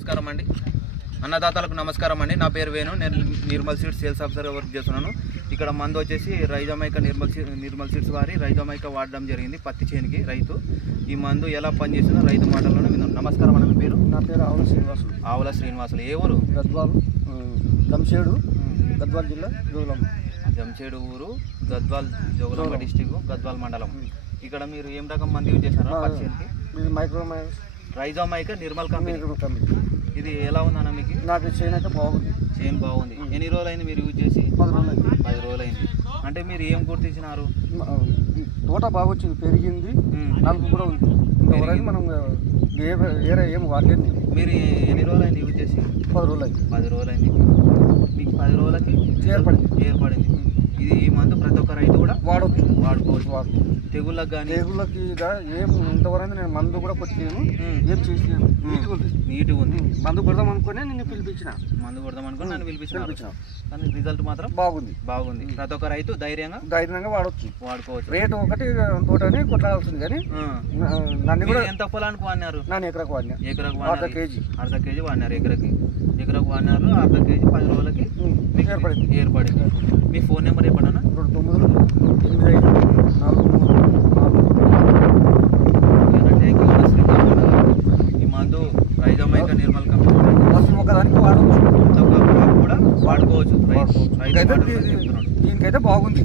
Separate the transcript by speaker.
Speaker 1: నమస్కారం అండి. అన్నదాతలకు నమస్కారం అండి. నా పేరు వేణు. నేను నిర్మల్ సీడ్స్ సేల్స్ ఆఫీసర్గా వర్క్ చేస్తున్నాను. ఇక్కడ మందు వచ్చేసి రైజోమైక నిర్మల్ సీ నిర్మల్ సీడ్స్ వారి రైజోమైక వాడడం జరిగింది పత్తి చేనుకి రైతు. ఈ మందు ఎలా పనిచేస్తుందో రైతు మాటల్లోనే విన్నాం నమస్కారం అన్న పేరు?
Speaker 2: నా పేరు ఆవుల శ్రీనివాసులు
Speaker 1: ఆవుల శ్రీనివాసులు. ఏ ఊరు?
Speaker 2: గద్వాల్ గంషేడు గద్వాల్ జిల్లా జోగులమ్మ
Speaker 1: జంచేడు ఊరు గద్వాల్ జోగులాంబ డిస్టిక్ గద్వాల్ మండలం. ఇక్కడ మీరు ఏం రకం మంది యూజ్ చేశారు పత్తి చేనుకి?
Speaker 2: మైక్రోమైన్స్
Speaker 1: రైజోమైక నిర్మల్ కంపెనీ.
Speaker 2: కంపెనీ.
Speaker 1: ఇది ఎలా ఉందన్న మీకు?
Speaker 2: నాకు చేయన్ అయితే బాగుంది.
Speaker 1: చేను బాగుంది. ఎన్ని రోజులైంది మీరు యూజ్ చేసి?
Speaker 2: పది రోజులు అయింది
Speaker 1: పది రోజులైంది. అంటే మీరు ఏం గుర్తించినారు
Speaker 2: తోట బాగా వచ్చింది పెరిగింది. నలుపు కూడా ఉంది. ఇంతవరకు మనం వేరే ఏం వాడలేదు.
Speaker 1: మీరు ఎన్ని రోజులైంది యూజ్ చేసి?
Speaker 2: పది రోజులు అయింది
Speaker 1: పది రోజులైంది. మీకు పది రోజులకి
Speaker 2: ఏర్పడింది.
Speaker 1: ఏర్పడింది. ఇది ఈ మందు ప్రతి ఒక్క రైతు కూడా
Speaker 2: వాడొచ్చు.
Speaker 1: వాడుకోవచ్చు.
Speaker 2: వాడు
Speaker 1: తెగుళ్ళకి కానీ
Speaker 2: తెగుళ్ళకి ఏం ఇంతవరకు నేను మందు కూడా కొట్టాను ఏం చేసినాను? నీట్గా ఉంది. మందు కొడదాం అనుకునే నిన్ను పిలిపించిన.
Speaker 1: మందు కొడదాం అనుకుని నన్ను
Speaker 2: పిలిపించిన
Speaker 1: కానీ రిజల్ట్ మాత్రం
Speaker 2: బాగుంది.
Speaker 1: బాగుంది. ప్రతి ఒక్క రైతు ధైర్యంగా
Speaker 2: ధైర్యంగా వాడొచ్చు.
Speaker 1: వాడుకోవచ్చు.
Speaker 2: రేటు ఒకటి తోటనే కొట్లాడాల్సింది కానీ నన్ను కూడా
Speaker 1: ఎంత పొలానికి వాడినారు?
Speaker 2: నన్ను ఎకరకు వాడినా.
Speaker 1: ఎకరకు
Speaker 2: అర్ధ
Speaker 1: వాడినారు.
Speaker 2: కేజీ.
Speaker 1: అర్ధ కేజీ వాడినారు ఎకరకి. ఎకరకు వాడినారు అర్ధ కేజీ పది రోజులకి మీకు
Speaker 2: ఏర్పడింది.
Speaker 1: ఏర్పడింది. మీ ఫోన్ నెంబర్ చెప్పండి
Speaker 2: రెండు తొమ్మిది ఎనిమిది ఐదు నాలుగు
Speaker 1: థ్యాంక్ యూ ఈ మందు రైజోమైక నిర్మల్ కంపెనీ
Speaker 2: అసలు ఒకదానికి వాడవచ్చు
Speaker 1: ప్రతి ఒక్క crop కూడా వాడుకోవచ్చు రైతు రైతు
Speaker 2: ఇదైతే
Speaker 1: వాడుకోవచ్చు
Speaker 2: దీ- దీనికైతే బాగుంది.